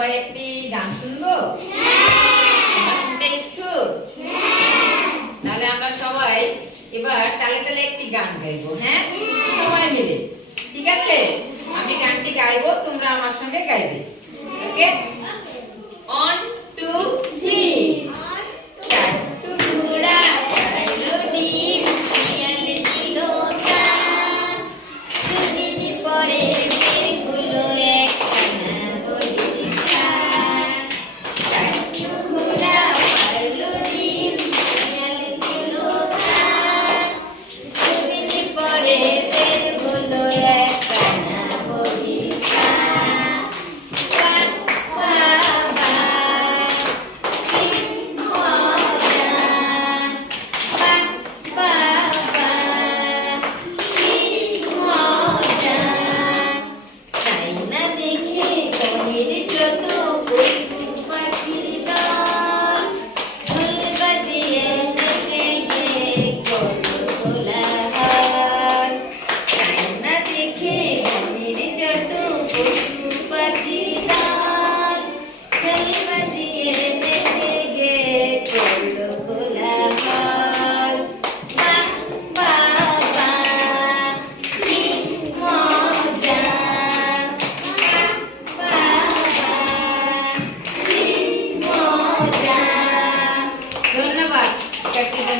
সবাই একটি গান শুনবো? শুনতে ইচ্ছুক? তাহলে আমরা সবাই এবার তালে তালে একটি গান গাইবো, হ্যাঁ সবাই মিলে, ঠিক আছে? আমি গানটি গাইবো, তোমরা আমার সঙ্গে গাইবে, ওকে?